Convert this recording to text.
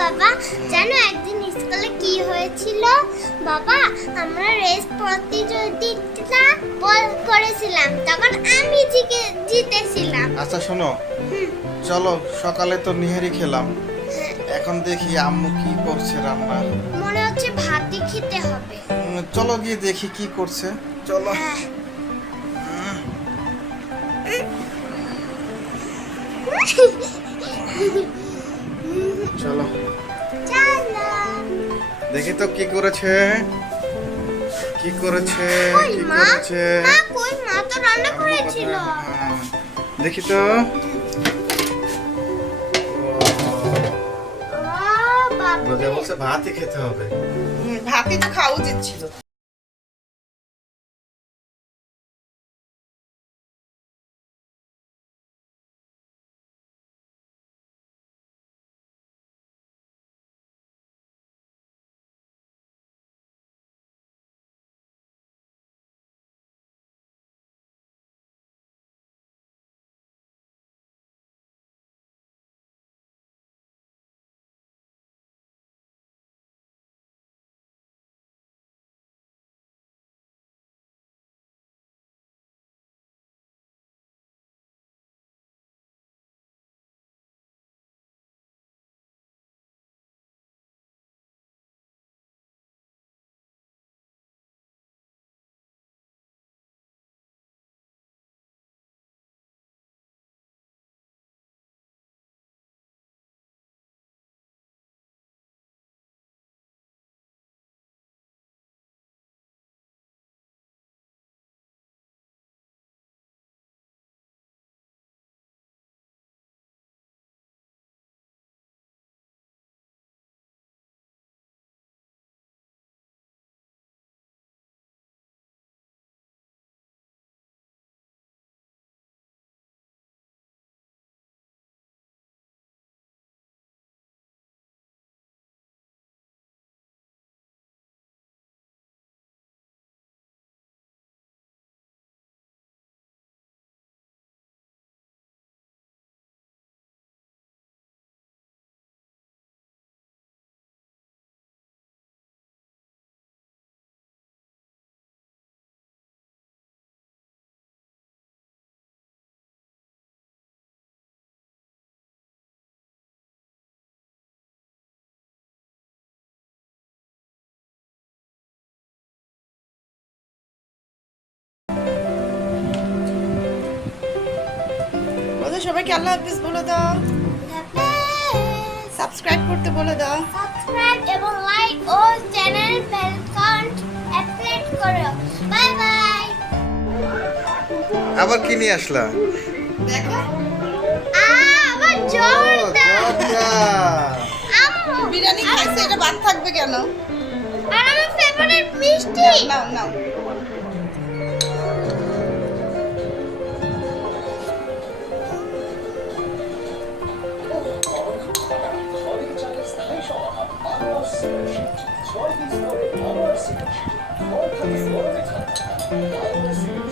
বাবা জানো একদিন স্কুলে কি হয়েছিল? বাবা আমরা রেস প্রতিযোগিতা করেছিলাম, তখন আমি জিতেছিলাম। আচ্ছা শোনো, চলো সকালে তো নিহারি খেলাম, এখন দেখি আম্মু কি করছে রান্না। মনে হচ্ছে ভাতই খেতে হবে। চলো গিয়ে দেখি কি করছে, চলো। হ্যাঁ। চলো চলো। দেখি তো কি করেছে, কি করেছে, কই কি মা? করেছে। মা কই? মা তো রান্না করেছিল। হ্যাঁ, দেখি তো। ও বাবা, রোজা বলছে ভাতই খেতে হবে। ভাতই তো খাওয়া উচিত ছিল। ওদের সবাইকে আল্লাহ হাফেজ বলে দাও, সাবস্ক্রাইব করতে বলে দাও। সাবস্ক্রাইব এবং লাইক ও চ্যানেল বেল আইকন অ্যাক্টিভেট করো। Bye bye. আবার কি নিয়ে আসলা? দেখো আবার জর্দা। জর্দা। আম্মু বিরিয়ানি খাইছে, এটা বাদ থাকবে কেন? আর আমার ফেভারিট মিষ্টি। নাও নাও।